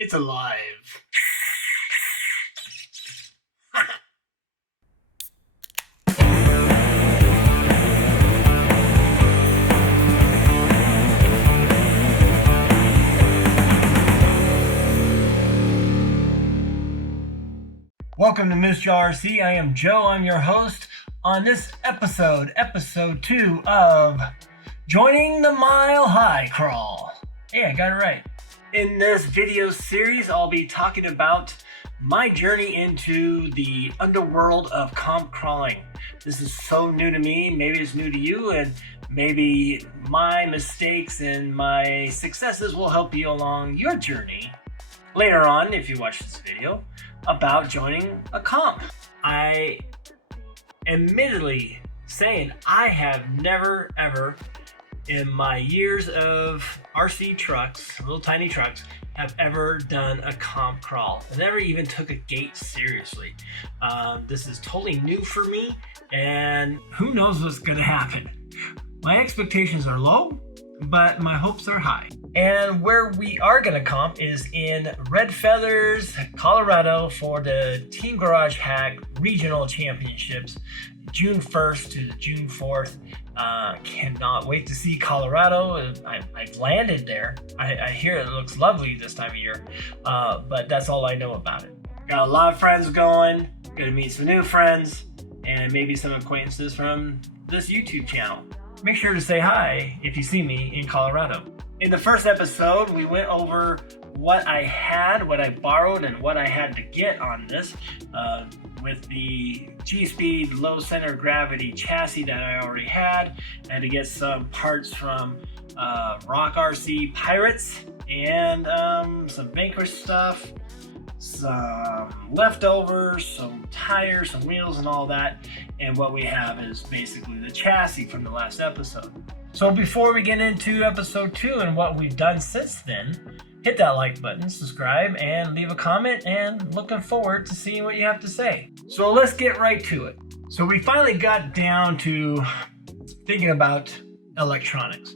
It's alive. Welcome to Reefs RC. I am Joe. I'm your host on this episode 2 of Joining the Mile High Crawl. Hey, I got it right. In this video series, I'll be talking about my journey into the underworld of comp crawling. This is so new to me. Maybe it's new to you, and maybe my mistakes and my successes will help you along your journey later on if you watch this video about joining a comp. I admittedly saying I have never ever in my years of RC trucks, little tiny trucks, have ever done a comp crawl. I never even took a gate seriously. This is totally new for me, and who knows what's gonna happen. My expectations are low, but my hopes are high. And where we are gonna comp is in Red Feathers, Colorado for the Team Garage Hack Regional Championships, June 1st to June 4th. Cannot wait to see Colorado. I've landed there. I hear it looks lovely this time of year, but that's all I know about it. Got a lot of friends going, gonna meet some new friends, and maybe some acquaintances from this YouTube channel. Make sure to say hi if you see me in Colorado. In the first episode, we went over what I had, what I borrowed, and what I had to get on this. With the G-Speed low center gravity chassis that I already had. I had to get some parts from Rock RC Pirates and some Vanquish stuff, some leftovers, some tires, some wheels, and all that. And what we have is basically the chassis from the last episode. So before we get into episode 2 and what we've done since then, hit that like button, subscribe, and leave a comment, and looking forward to seeing what you have to say. So let's get right to it. So we finally got down to thinking about electronics.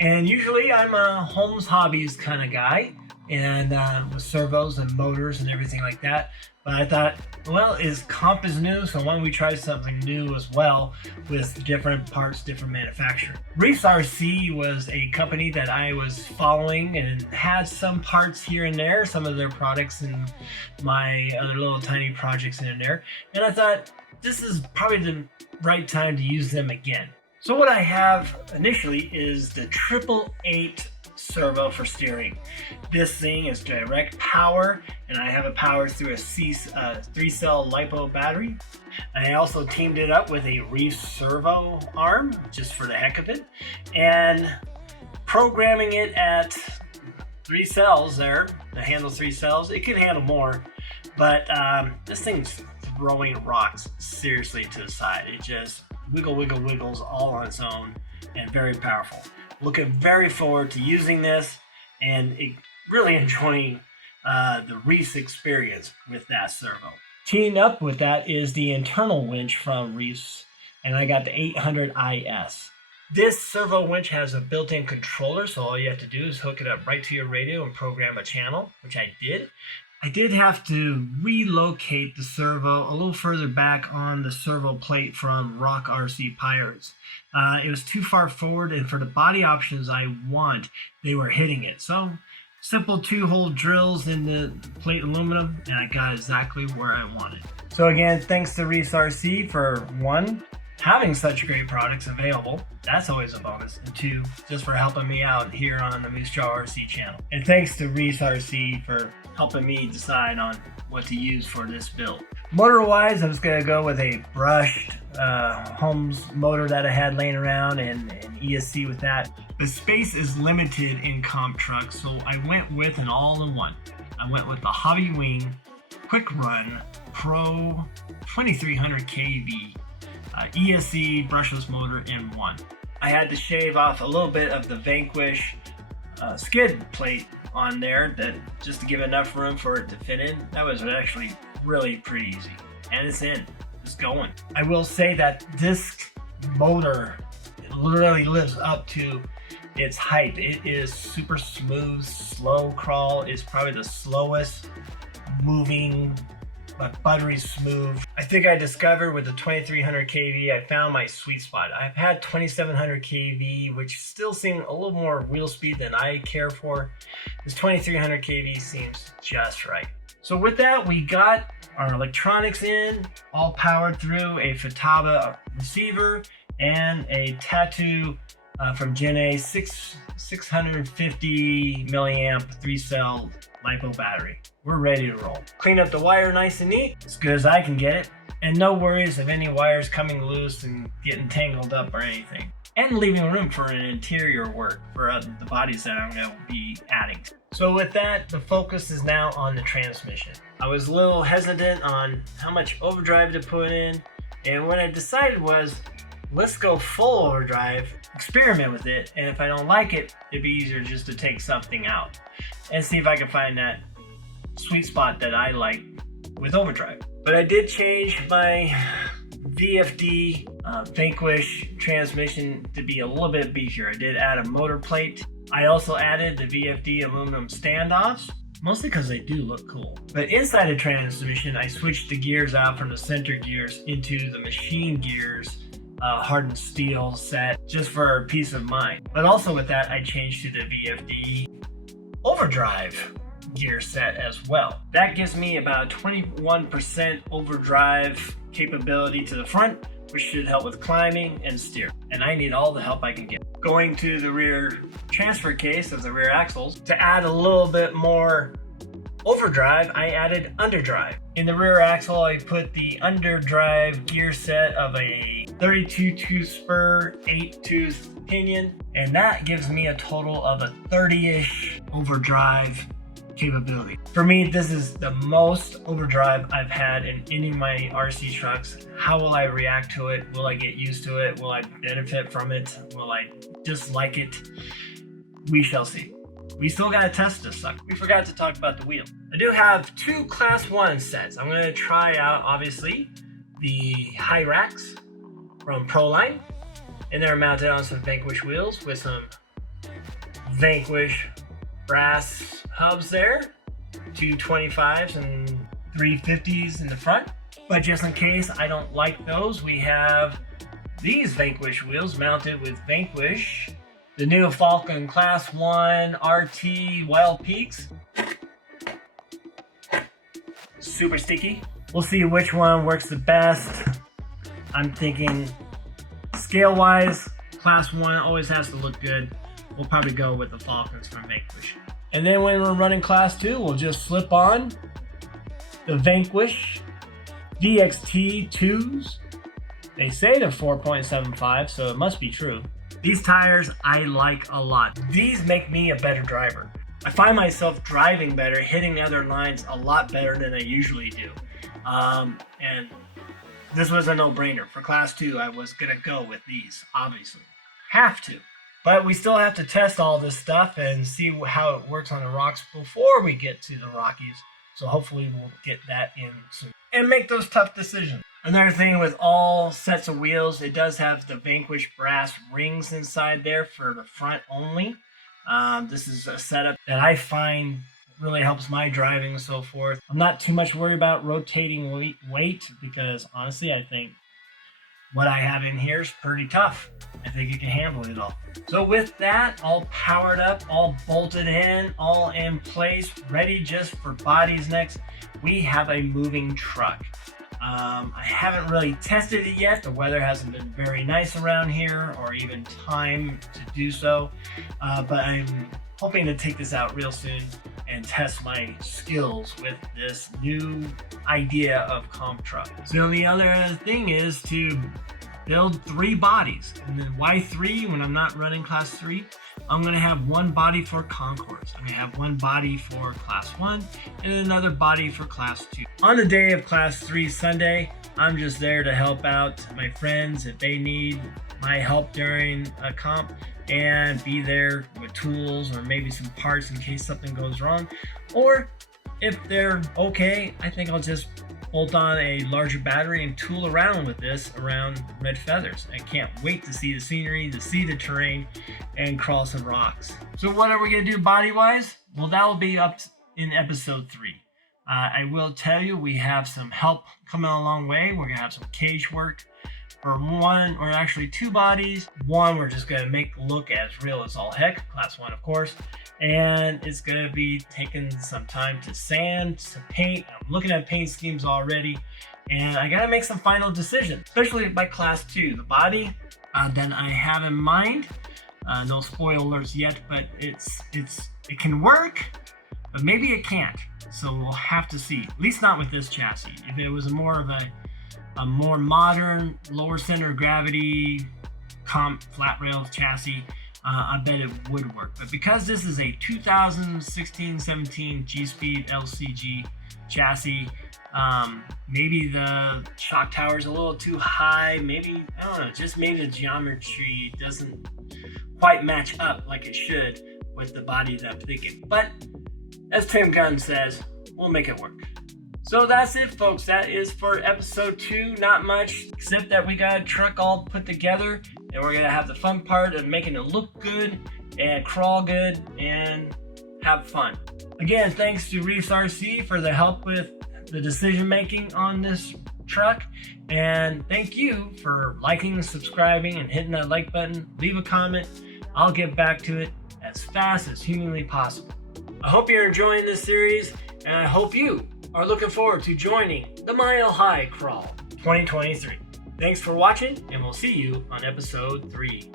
And usually I'm a Holmes Hobbies kind of guy, and with servos and motors and everything like that. But I thought, well, comp is new, so why don't we try something new as well with different parts, different manufacturer. Reefs RC was a company that I was following and had some parts here and there, some of their products and my other little tiny projects in there. And I thought, this is probably the right time to use them again. So what I have initially is the 888 servo for steering. This thing is direct power, and I have it powered through a 3-cell LiPo battery. I also teamed it up with a Reefs servo arm just for the heck of it, and programming it at 3 cells there to handle 3 cells. It can handle more, but this thing's throwing rocks seriously to the side. It just wiggles all on its own and very powerful. Looking very forward to using this and really enjoying the Reefs experience with that servo. Teaming up with that is the internal winch from Reefs, and I got the 800 IS. This servo winch has a built-in controller, so all you have to do is hook it up right to your radio and program a channel, which I did. I did have to relocate the servo a little further back on the servo plate from Rock RC Pirates. It was too far forward, and for the body options I want, they were hitting it. So simple 2-hole drills in the plate aluminum, and I got exactly where I wanted. So again, thanks to Reefs RC for 1, having such great products available. That's always a bonus. And 2, just for helping me out here on the Reefs RC channel. And thanks to Reefs RC for helping me decide on what to use for this build. Motor wise, I was going to go with a brushed Holmes motor that I had laying around and ESC with that. The space is limited in comp trucks, so I went with an all-in-one. I went with the Hobby Wing Quick Run Pro 2300 kV ESC brushless motor in one. I had to shave off a little bit of the Vanquish skid plate on there just to give enough room for it to fit in. That was actually really pretty easy, and it's in. It's going. I will say that this motor literally lives up to It's hype. It is super smooth, slow crawl. It's probably the slowest moving, but buttery smooth. I think I discovered with the 2300 kV, I found my sweet spot. I've had 2700 kV, which still seems a little more wheel speed than I care for. This 2300 kV seems just right. So with that, we got our electronics in, all powered through a Futaba receiver and a Tattoo from Gen A 650 milliamp 3-cell LiPo battery. We're ready to roll. Clean up the wire nice and neat, as good as I can get it, and no worries of any wires coming loose and getting tangled up or anything. And leaving room for an interior work for the bodies that I'm going to be adding. So with that, the focus is now on the transmission. I was a little hesitant on how much overdrive to put in, and what I decided was, let's go full overdrive, experiment with it, and if I don't like it, it'd be easier just to take something out and see if I can find that sweet spot that I like with overdrive. But I did change my VFD Vanquish transmission to be a little bit beefier. I did add a motor plate. I also added the VFD aluminum standoffs, mostly because they do look cool. But inside the transmission, I switched the gears out from the center gears into the machine gears, hardened steel set, just for peace of mind. But also with that, I changed to the VFD overdrive gear set as well. That gives me about 21% overdrive capability to the front, which should help with climbing and steer. And I need all the help I can get. Going to the rear transfer case of the rear axles, to add a little bit more overdrive, I added underdrive. In the rear axle, I put the underdrive gear set of a 32-tooth spur, 8-tooth pinion, and that gives me a total of a 30-ish overdrive capability. For me, this is the most overdrive I've had in any of my RC trucks. How will I react to it? Will I get used to it? Will I benefit from it? Will I dislike it? We shall see. We still gotta test this sucker. We forgot to talk about the wheel. I do have two Class 1 sets. I'm gonna try out, obviously, the high racks from Proline, and they're mounted on some Vanquish wheels with some Vanquish brass hubs there, 225s and 350s in the front. But just in case I don't like those, we have these Vanquish wheels mounted with Vanquish, the new Falcon Class 1 RT Wild Peaks. Super sticky. We'll see which one works the best. I'm thinking scale-wise, Class 1 always has to look good. We'll probably go with the Falcons from Vanquish. And then when we're running Class 2, we'll just slip on the Vanquish VXT2s. They say they're 4.75, so it must be true. These tires I like a lot. These make me a better driver. I find myself driving better, hitting other lines a lot better than I usually do. And this was a no-brainer. For Class 2, I was gonna go with these, obviously. Have to. But we still have to test all this stuff and see how it works on the rocks before we get to the Rockies. So hopefully we'll get that in soon. And make those tough decisions. Another thing with all sets of wheels, it does have the Vanquish brass rings inside there for the front only. This is a setup that I find really helps my driving and so forth. I'm not too much worried about rotating weight because honestly, I think what I have in here is pretty tough. I think it can handle it all. So with that, all powered up, all bolted in, all in place, ready just for bodies next, we have a moving truck. I haven't really tested it yet. The weather hasn't been very nice around here or even time to do so. But I'm hoping to take this out real soon and test my skills with this new idea of comp truck. So the other thing is to build 3 bodies. And then why 3 when I'm not running Class 3? I'm gonna have one body for Concours. I'm gonna have one body for Class 1 and another body for Class 2. On the day of Class 3 Sunday, I'm just there to help out my friends if they need my help during a comp and be there with tools or maybe some parts in case something goes wrong. Or if they're okay, I think I'll just bolt on a larger battery and tool around with this around Red Feathers. I can't wait to see the scenery, to see the terrain, and crawl some rocks. So what are we going to do body-wise? Well, that will be up in episode 3. I will tell you we have some help coming a long way. We're going to have some cage work for one, or actually 2 bodies. One, we're just going to make look as real as all heck, class 1 of course. And it's going to be taking some time to sand, to paint. I'm looking at paint schemes already, and I got to make some final decisions, especially by class 2. The body that I have in mind, no spoilers yet, but it can work, but maybe it can't. So we'll have to see. At least not with this chassis. If it was more of a more modern, lower center of gravity, flat rail chassis, I bet it would work. But because this is a 2016-17 G-Speed LCG chassis, maybe the shock tower is a little too high. Maybe, I don't know, just maybe the geometry doesn't quite match up like it should with the body that I'm thinking. But as Tim Gunn says, we'll make it work. So that's it, folks. That is for episode 2. Not much, except that we got a truck all put together, and we're gonna have the fun part of making it look good and crawl good and have fun. Again, thanks to Reefs RC for the help with the decision making on this truck, and thank you for liking, subscribing, and hitting that like button. Leave a comment. I'll get back to it as fast as humanly possible. I hope you're enjoying this series, and I hope you are looking forward to joining the Mile High Crawl 2023. Thanks for watching, and we'll see you on episode 3.